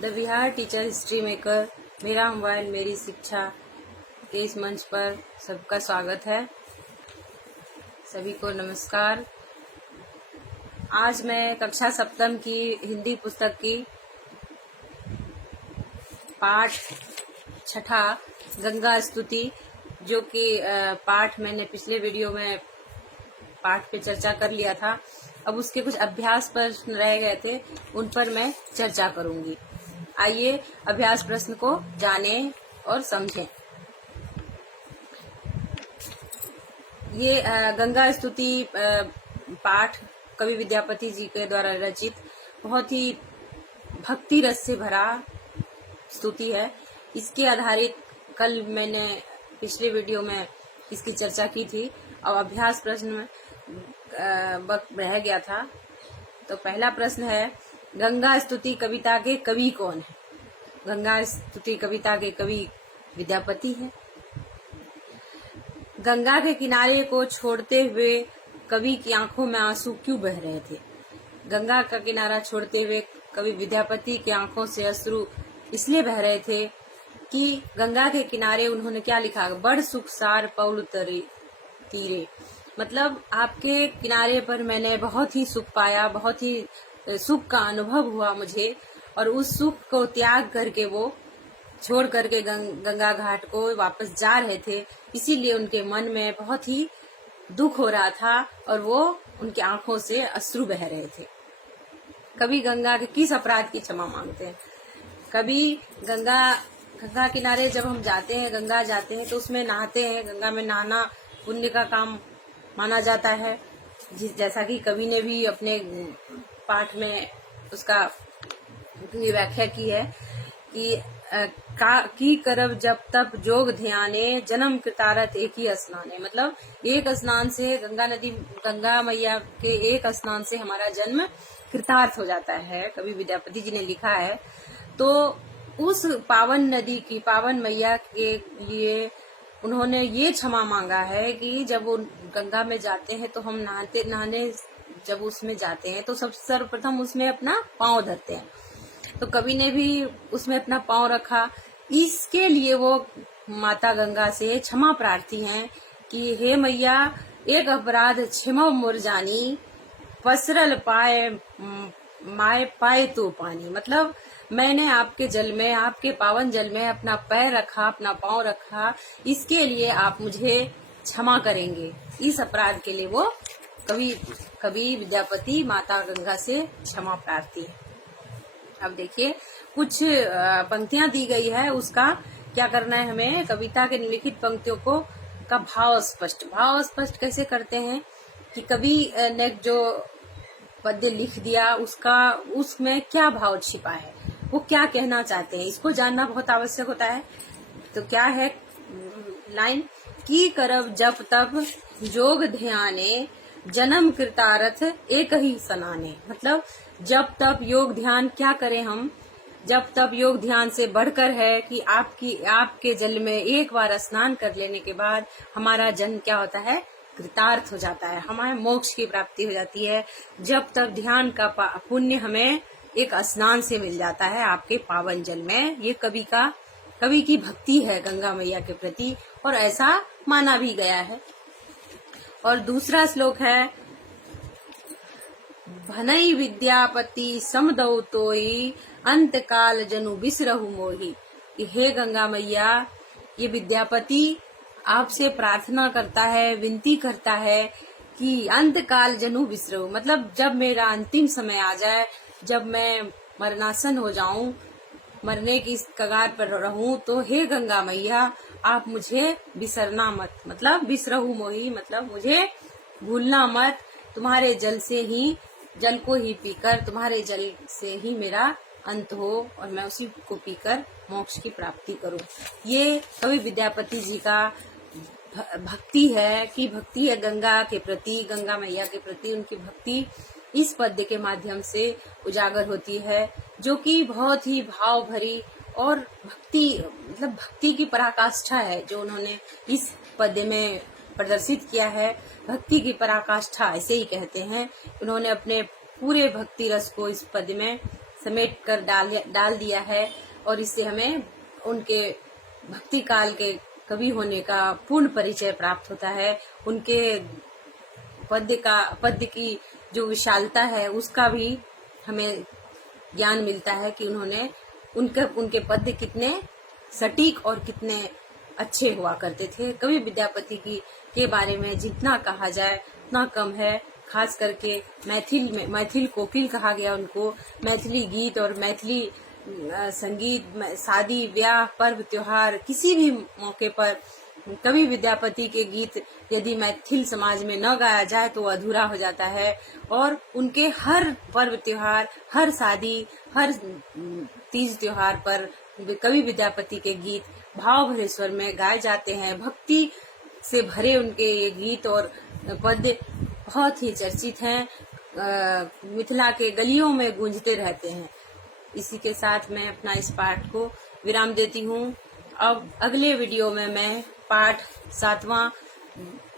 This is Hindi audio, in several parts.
The Vihar teacher history maker मेरा मोबाइल मेरी शिक्षा के इस मंच पर सबका स्वागत है। सभी को नमस्कार। आज मैं कक्षा सप्तम की हिंदी पुस्तक की पाठ छठा गंगा स्तुति, जो कि पाठ मैंने पिछले वीडियो में पाठ पे चर्चा कर लिया था। अब उसके कुछ अभ्यास प्रश्न रह गए थे, उन पर मैं चर्चा करूंगी। आइए अभ्यास प्रश्न को जानें और समझें। ये गंगा स्तुति पाठ कवि विद्यापति जी के द्वारा रचित बहुत ही भक्ति रस से भरा स्तुति है। इसके आधारित कल मैंने पिछले वीडियो में इसकी चर्चा की थी और अभ्यास प्रश्न में वक्त रह गया था। तो पहला प्रश्न है, गंगा स्तुति कविता के कवि कौन है? गंगा स्तुति कविता के कवि विद्यापति है। गंगा के किनारे को छोड़ते हुए कवि की आंखों में आंसू क्यों बह रहे थे? गंगा का किनारा छोड़ते हुए कवि विद्यापति की आंखों से अश्रु इसलिए बह रहे थे कि गंगा के किनारे उन्होंने क्या लिखा, बड़ सुखसार पौल तीरे, मतलब आपके किनारे पर मैंने बहुत ही सुख पाया, बहुत ही सुख का अनुभव हुआ मुझे, और उस सुख को त्याग करके वो छोड़ करके गंगा घाट को वापस जा रहे थे। इसीलिए उनके मन में बहुत ही दुख हो रहा था और वो उनकी आंखों से अश्रु बह रहे थे। कभी गंगा के किस अपराध की क्षमा मांगते हैं? कभी गंगा किनारे जब हम जाते हैं, गंगा जाते हैं तो उसमें नहाते हैं। गंगा में नहाना पुण्य का काम माना जाता है, जैसा कि कवि ने भी अपने पाठ में उसका व्याख्या की है कि करब जब तब जोग ध्याने जन्म कृतारथ एक ही स्नाने, मतलब एक स्नान से गंगा मैया के एक स्नान से हमारा जन्म कृतार्थ हो जाता है, कवि विद्यापति जी ने लिखा है। तो उस पावन नदी की, पावन मैया के लिए उन्होंने ये क्षमा मांगा है कि जब वो गंगा में जाते हैं तो हम नहाने जब उसमें जाते हैं तो सब सर्वप्रथम उसमें अपना पांव धरते हैं। तो कवि ने भी उसमें अपना पांव रखा। इसके लिए वो माता गंगा से क्षमा प्रार्थी हैं कि हे मैया, एक अपराध क्षमा मोर जानी, पसरल पाए माए पाए तो पानी, मतलब मैंने आपके जल में, आपके पावन जल में अपना पैर रखा, अपना पांव रखा, इसके लिए आप मुझे क्षमा करेंगे। इस अपराध के लिए वो कवि विद्यापति माता गंगा से क्षमा प्रार्थी है। अब देखिए कुछ पंक्तियां दी गई है, उसका क्या करना है हमें। कविता के निम्नलिखित पंक्तियों का भाव स्पष्ट कैसे करते हैं कि कवि ने जो पद्य लिख दिया उसमें क्या भाव छिपा है, वो क्या कहना चाहते हैं, इसको जानना बहुत आवश्यक होता है। तो क्या है लाइन, की करब जप तप जोग ध्याने जन्म कृतारथ एक ही सनाने, मतलब जब तप योग ध्यान क्या करें हम, जब तप योग ध्यान से बढ़कर है कि आपके जल में एक बार स्नान कर लेने के बाद हमारा जन्म क्या होता है, कृतार्थ हो जाता है, हमारे मोक्ष की प्राप्ति हो जाती है। जब तक ध्यान का पुण्य हमें एक स्नान से मिल जाता है आपके पावन जल में। ये कवि की भक्ति है गंगा मैया के प्रति, और ऐसा माना भी गया है। और दूसरा श्लोक है, भनई विद्यापति समदौ तोई अंत काल जनु बिसरहु मोही। हे गंगा मैया, ये विद्यापति आपसे प्रार्थना करता है, विनती करता है कि अंत काल जनु बिसरहु, मतलब जब मेरा अंतिम समय आ जाए, जब मैं मरणासन हो जाऊं, मरने की कगार पर रहूं, तो हे गंगा मैया आप मुझे बिसरना मत, मतलब बिसरहु मोही, मतलब मुझे भूलना मत। तुम्हारे जल को ही पीकर, तुम्हारे जल से ही मेरा अंत हो और मैं उसी को पीकर मोक्ष की प्राप्ति करूं। ये कवि विद्यापति जी का भक्ति है गंगा के प्रति, गंगा मैया के प्रति उनकी भक्ति इस पद्य के माध्यम से उजागर होती है, जो कि बहुत ही भाव भरी और भक्ति की पराकाष्ठा है जो उन्होंने इस पद्य में प्रदर्शित किया है। भक्ति की पराकाष्ठा ऐसे ही कहते हैं। उन्होंने अपने पूरे भक्ति रस को इस पद्य में समेट कर डाल दिया है और इससे हमें उनके भक्ति काल के कवि होने का पूर्ण परिचय प्राप्त होता है। उनके पद्य की जो विशालता है उसका भी हमें ज्ञान मिलता है कि उनके पद्य कितने सटीक और कितने अच्छे हुआ करते थे। कवि विद्यापति के बारे में जितना कहा जाए उतना कम है। खास करके मैथिल कोकिल कहा गया उनको। मैथिली गीत और मैथिली संगीत, शादी ब्याह पर्व त्योहार किसी भी मौके पर कवि विद्यापति के गीत यदि मैथिल समाज में न गाया जाए तो अधूरा हो जाता है। और उनके हर पर्व त्योहार, हर शादी, हर तीज त्योहार पर कवि विद्यापति के गीत भाव भरे स्वर में गाए जाते हैं। भक्ति से भरे उनके ये गीत और पद्य बहुत ही चर्चित हैं, मिथिला के गलियों में गूंजते रहते हैं। इसी के साथ मैं अपना इस पाठ को विराम देती हूँ। अब अगले वीडियो में मैं पाठ 7वां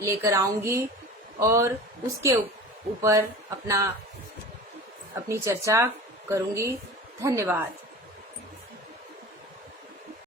लेकर आऊंगी और उसके ऊपर अपनी चर्चा करूंगी। धन्यवाद।